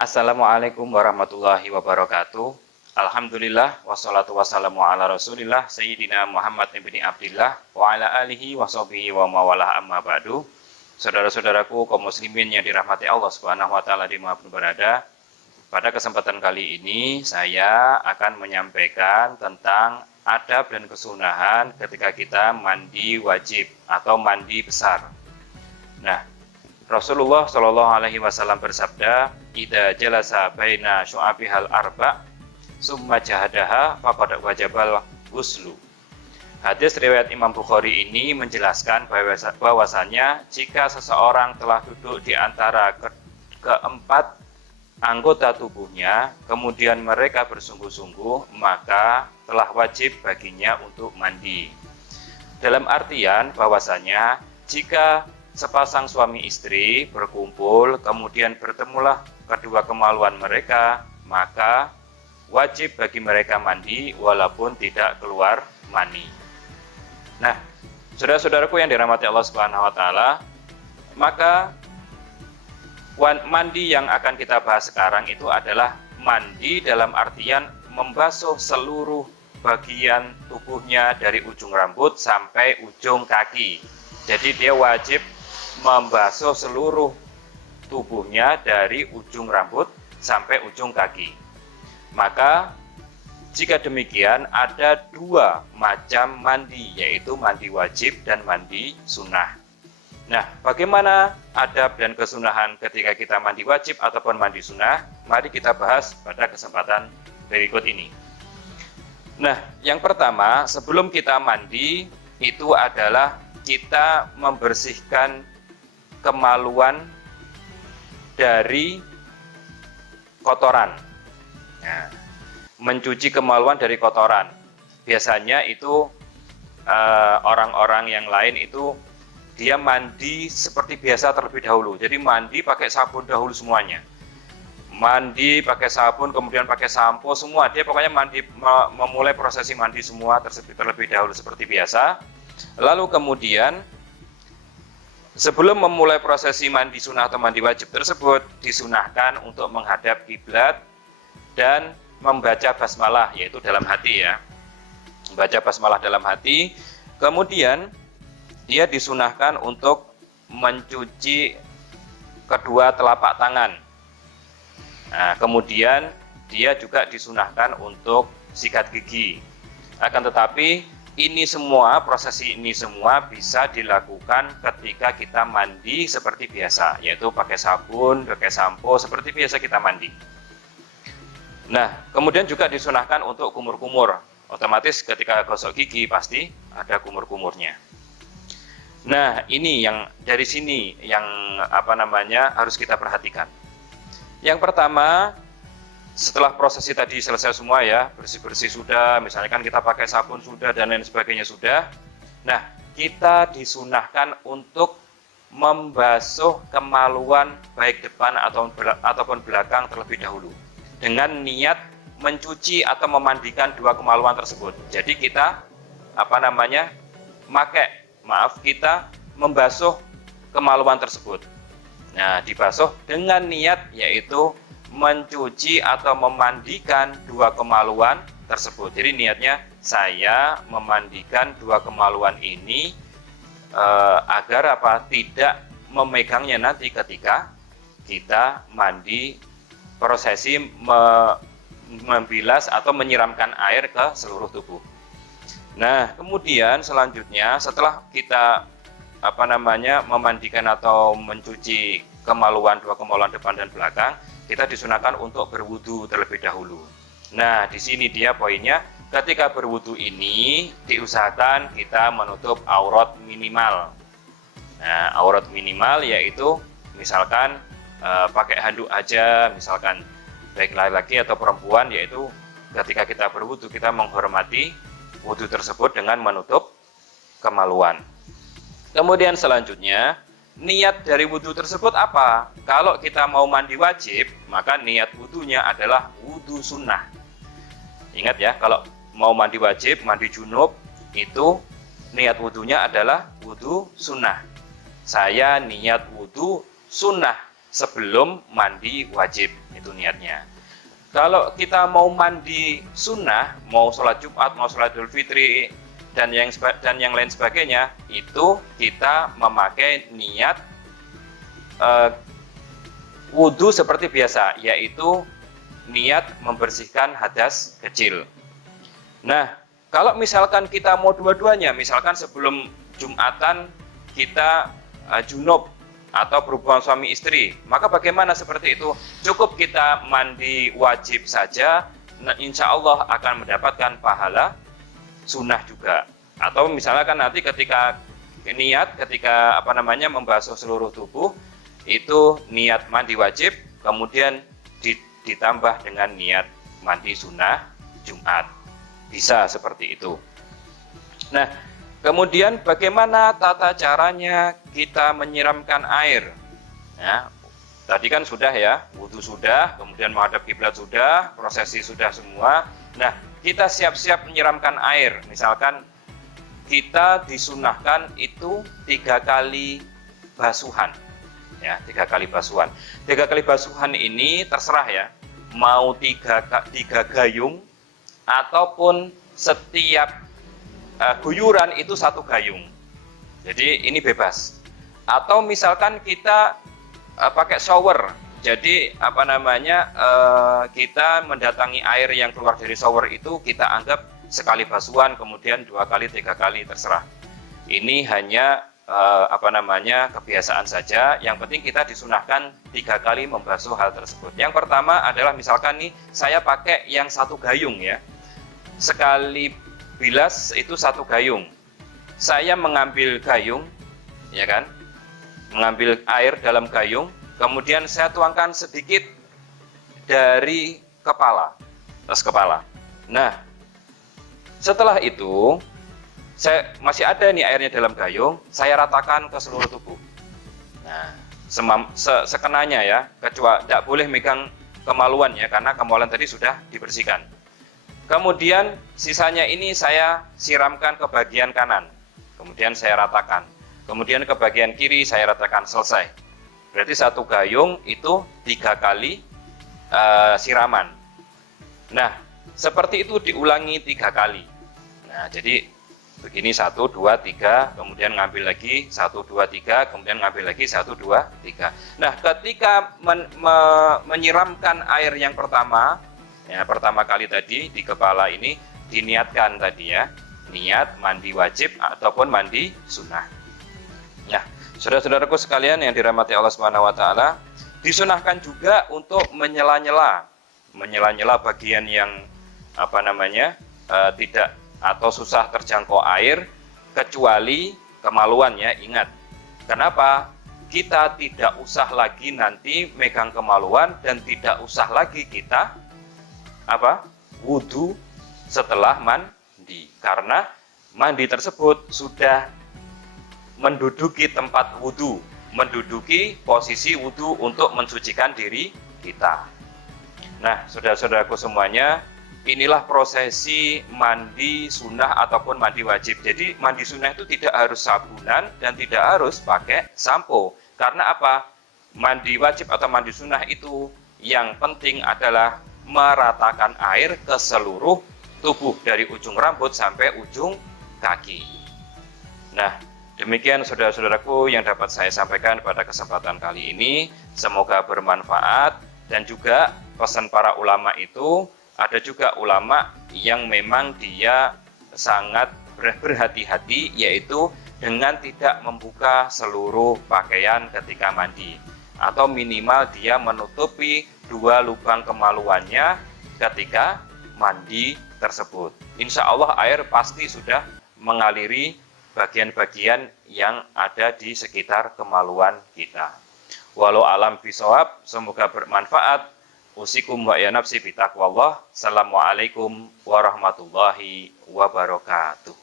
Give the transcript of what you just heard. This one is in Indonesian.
Assalamualaikum warahmatullahi wabarakatuh. Alhamdulillah wassalatu wassalamu ala Rasulillah Sayyidina Muhammad ibni Abdillah wa ala alihi wa sahbihi wa mawalah amma ba'du. Saudara-saudaraku kaum muslimin yang dirahmati Allah Subhanahu wa taala dimanapun berada. Pada kesempatan kali ini saya akan menyampaikan tentang adab dan kesunahan ketika kita mandi wajib atau mandi besar. Nah, Rasulullah Shallallahu Alaihi Wasallam bersabda, "Idza jalasa baina syu'abihal arba, summa jahadaha, faqad wajabal ghuslu." Hadis riwayat Imam Bukhari ini menjelaskan bahwasanya jika seseorang telah duduk di antara keempat anggota tubuhnya, kemudian mereka bersungguh-sungguh, maka telah wajib baginya untuk mandi. Dalam artian bahwasanya jika sepasang suami istri berkumpul, kemudian bertemulah kedua kemaluan mereka, maka wajib bagi mereka mandi walaupun tidak keluar mani. Nah, saudara-saudaraku yang dirahmati Allah Subhanahu wa taala, maka mandi yang akan kita bahas sekarang itu adalah mandi dalam artian membasuh seluruh bagian tubuhnya dari ujung rambut sampai ujung kaki. Jadi dia wajib membasuh seluruh tubuhnya dari ujung rambut sampai ujung kaki. Maka jika demikian ada dua macam mandi, yaitu mandi wajib dan mandi sunnah. Nah, bagaimana adab dan kesunahan ketika kita mandi wajib ataupun mandi sunnah? Mari kita bahas pada kesempatan berikut ini. Nah, yang pertama, sebelum kita mandi itu adalah kita membersihkan kemaluan dari kotoran. Nah, mencuci kemaluan dari kotoran. Biasanya itu orang-orang yang lain itu dia mandi seperti biasa terlebih dahulu. Jadi mandi pakai sabun dahulu semuanya. Mandi pakai sabun, kemudian pakai sampo semua. Dia pokoknya mandi memulai prosesi mandi semua terlebih dahulu seperti biasa. Lalu kemudian sebelum memulai prosesi mandi sunnah atau mandi wajib tersebut, disunahkan untuk menghadap kiblat dan membaca basmalah, yaitu dalam hati ya. Membaca basmalah dalam hati. Kemudian dia disunahkan untuk mencuci kedua telapak tangan. Nah, kemudian dia juga disunahkan untuk sikat gigi. Akan tetapi prosesi ini semua bisa dilakukan ketika kita mandi seperti biasa, yaitu pakai sabun, pakai sampo, seperti biasa kita mandi. Nah, kemudian juga disunahkan untuk kumur-kumur. Otomatis ketika gosok gigi pasti ada kumur-kumurnya. Nah, ini yang dari sini yang harus kita perhatikan. Yang pertama, setelah prosesi tadi selesai semua ya, bersih-bersih sudah, misalnya kan kita pakai sabun sudah dan lain sebagainya sudah. Nah, kita disunahkan untuk membasuh kemaluan baik depan ataupun belakang terlebih dahulu dengan niat mencuci atau memandikan dua kemaluan tersebut. Jadi kita kita membasuh kemaluan tersebut. Nah, dibasuh dengan niat yaitu mencuci atau memandikan dua kemaluan tersebut. Jadi niatnya saya memandikan dua kemaluan ini agar tidak memegangnya nanti ketika kita mandi, prosesi membilas atau menyiramkan air ke seluruh tubuh. Nah, kemudian selanjutnya setelah kita memandikan atau mencuci dua kemaluan depan dan belakang, kita disunahkan untuk berwudu terlebih dahulu. Nah, di sini dia poinnya, ketika berwudu ini diusahakan kita menutup aurat minimal. Nah, aurat minimal yaitu misalkan pakai handuk aja, misalkan baik laki-laki atau perempuan, yaitu ketika kita berwudu kita menghormati wudu tersebut dengan menutup kemaluan. Kemudian selanjutnya, niat dari wudu tersebut apa? Kalau kita mau mandi wajib, maka niat wudunya adalah wudu sunnah. Ingat ya, kalau mau mandi wajib, mandi junub, itu niat wudunya adalah wudu sunnah. Saya niat wudu sunnah sebelum mandi wajib, itu niatnya. Kalau kita mau mandi sunnah, mau sholat Jumat, mau sholat Idul Fitri, dan yang lain sebagainya, itu kita memakai niat wudhu seperti biasa, yaitu niat membersihkan hadas kecil. Nah, kalau misalkan kita mau dua-duanya, misalkan sebelum Jumatan kita junub atau berhubungan suami istri, maka bagaimana seperti itu? Cukup kita mandi wajib saja, insya Allah akan mendapatkan pahala sunnah juga. Atau misalnya kan nanti ketika membasuh seluruh tubuh, itu niat mandi wajib, kemudian ditambah dengan niat mandi sunnah Jumat. Bisa seperti itu. Nah, kemudian bagaimana tata caranya kita menyiramkan air? Ya, tadi kan sudah ya, wudhu sudah, kemudian menghadap kiblat sudah, prosesi sudah semua. Nah, kita siap-siap menyiramkan air. Misalkan kita disunahkan itu 3 kali basuhan. Ya, 3 kali basuhan. 3 kali basuhan ini terserah ya, mau 3 gayung ataupun setiap guyuran itu 1 gayung. Jadi ini bebas. Atau misalkan kita pakai shower. Jadi kita mendatangi air yang keluar dari shower itu kita anggap sekali basuhan, kemudian 2 kali, 3 kali, terserah. Ini hanya kebiasaan saja. Yang penting kita disunahkan 3 kali membasuh hal tersebut. Yang pertama adalah misalkan nih saya pakai yang 1 gayung ya. Sekali bilas itu 1 gayung. Saya mengambil gayung, ya kan? Mengambil air dalam gayung, kemudian saya tuangkan sedikit dari kepala, atas kepala. Nah, setelah itu masih ada nih airnya dalam gayung, saya ratakan ke seluruh tubuh. Nah, sekenanya ya, kecuali tidak boleh megang kemaluan ya, karena kemaluan tadi sudah dibersihkan. Kemudian sisanya ini saya siramkan ke bagian kanan, kemudian saya ratakan. Kemudian ke bagian kiri saya ratakan, selesai. Berarti 1 gayung itu 3 kali siraman. Nah, seperti itu diulangi 3 kali. Nah, jadi begini 1, 2, 3, kemudian ngambil lagi 1, 2, 3, kemudian ngambil lagi 1, 2, 3. Nah, ketika menyiramkan air yang pertama, ya pertama kali tadi di kepala ini diniatkan tadi ya, niat mandi wajib ataupun mandi sunnah. Nah, saudara-saudaraku sekalian yang dirahmati Allah Subhanahu wa taala, disunahkan juga untuk menyela-nyela bagian yang tidak atau susah terjangkau air, kecuali kemaluan ya, ingat. Kenapa? Kita tidak usah lagi nanti megang kemaluan dan tidak usah lagi kita wudhu setelah mandi, karena mandi tersebut sudah menduduki tempat wudhu, menduduki posisi wudhu untuk mensucikan diri kita. Nah, saudara-saudaraku semuanya, inilah prosesi mandi sunnah ataupun mandi wajib. Jadi mandi sunnah itu tidak harus sabunan dan tidak harus pakai sampo. Karena apa? Mandi wajib atau mandi sunnah itu yang penting adalah meratakan air ke seluruh tubuh, dari ujung rambut sampai ujung kaki. Nah, demikian saudara-saudaraku yang dapat saya sampaikan pada kesempatan kali ini. Semoga bermanfaat. Dan juga pesan para ulama itu, ada juga ulama yang memang dia sangat berhati-hati, yaitu dengan tidak membuka seluruh pakaian ketika mandi, atau minimal dia menutupi 2 lubang kemaluannya ketika mandi tersebut. Insya Allah air pasti sudah mengaliri bagian-bagian yang ada di sekitar kemaluan kita. Walau alam bisawab, semoga bermanfaat. Usikum wa ya nafsi bitaqwallah. Assalamualaikum warahmatullahi wabarakatuh.